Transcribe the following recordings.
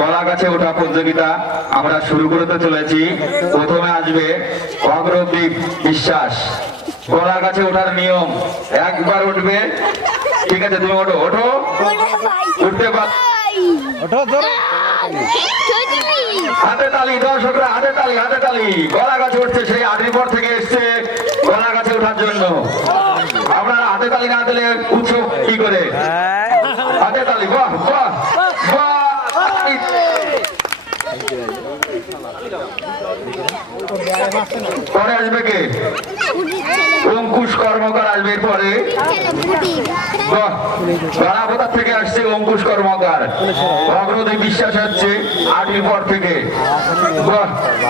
কলা গাছে ওঠা প্রতিযোগিতা আমরা শুরু করতে চলেছি। প্রথমে আসবে অগ্রদীপ বিশ্বাস। কলা গাছে ওঠার নিয়ম একবার উঠবে ঠিক আছে তুমি ওঠো ওঠো। উঠতে পার হাতে তালি দর্শকরা হাতে তালি হাতে তালি। গলা গাছে উঠছে সেই আটের পর থেকে এসছে গলা গাছে ওঠার জন্য। আপনারা হাতে তালি না দিলে উৎসব কি করে? হাতে তালি বাহ বাহ বাহ এই, পরে আসবে কে? অঙ্কুশ কর্মকার আসবে পরে বাহ গড়াপোতা থেকে আসছে অঙ্কুশ কর্মকার? অগ্রদী বিশ্বাস হচ্ছে আটই পর থেকে।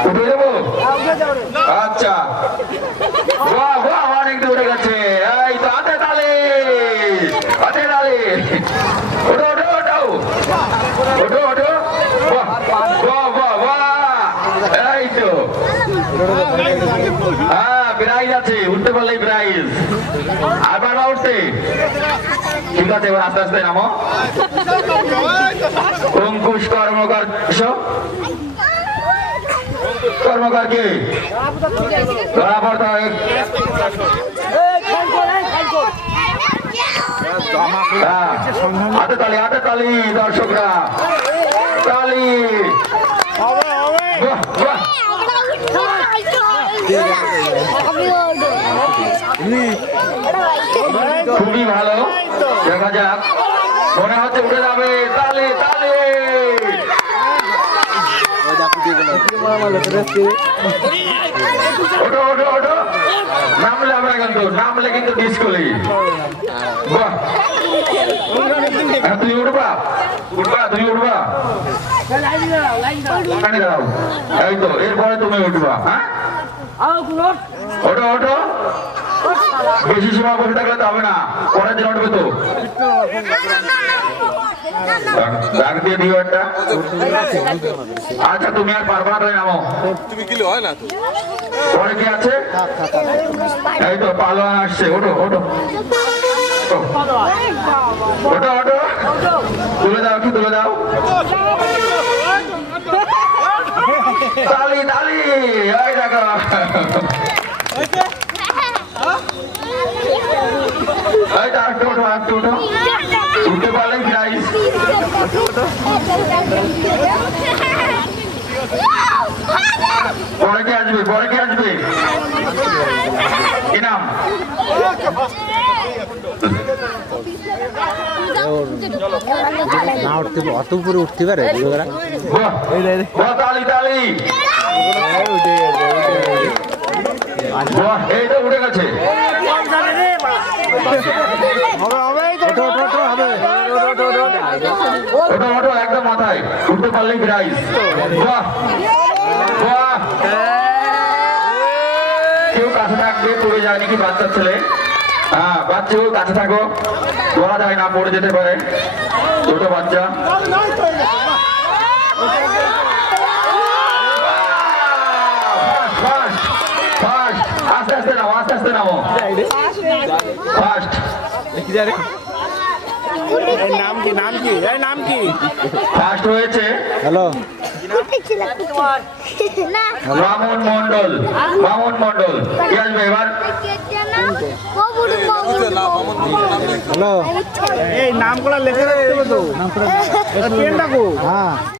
উঠে যাব? আচ্ছা অনেক দূরে গেছে এই তো হাতে তালে হাতে তালে ওঠো ওঠো ওঠো ওঠো ওঠো বাহ বাহ বাহ বাহ এই তো হ্যাঁ প্রাইজ আছে উঠতে পারলেই প্রাইজ আর বাবা উঠতে ঠিক আছে এবার আস্তে আস্তে নামো অঙ্কুশ কর্মকার। কর্মকার কে ধরা পড়তে হবে হ্যাঁ, হাতে তালি হাতে তালি দর্শকরা তালি বাহ, বাহ। খুবই ভালো। দেখা যাক। মনে হচ্ছে উঠে যাবে। তালে তালে। ওঠো ওঠো ওঠো। নামলে আমরা কিন্তু নামলে কিন্তু বাহ। উঠবা? উঠবা এই তো এরপরে তুমি উঠবা হ্যাঁ? ওঠো ওঠো। বেশি সময় বসে থাকলে তো হবে না। পরের দিন উঠবে তো। ডাক দিয়ে দিও একটা। আচ্ছা তুমি আর পারবা না তাই নামো তুমি গেলে হয় না পরে কি আছে? এই তো পালোয়ান আসছে। ওঠো ওঠো। ওঠো ওঠো। তুলে দাও কি তুলে দাও। তালি তালি ওঠো ওঠো উঠতে পারলেন পরে কি আসবে পরে কি আসবে? কি নাম? না উঠতে অত উপরে উঠতে পারে তালি তালি। বাহ উঠে গেছে ওঠো ওঠো ওঠো হবে ওটা ওটা একদম মাথায়। উঠতে পারলেই প্রাইজ বাহ বাহ। কেউ কাছে থাকবে পড়ে যায় নাকি বাচ্চার ছেলে? হ্যাঁ বাচ্চা কাছে থাকো। বলা যায় না পড়ে যেতে পারে। ছোট বাচ্চা ফার্স্ট ফার্স্ট আস্তে আস্তে নামো আস্তে আস্তে নামো ফার্স্ট নাম কি নাম কি? এই নাম কি? ফার্স্ট হয়েছে। হ্যালো। মামুন মন্ডল মামুন মন্ডল কি আসবে এবার? হ্যালো। এই নামগুলো লেখে রাখতে হবে তো। পেনটা কো হ্যাঁ।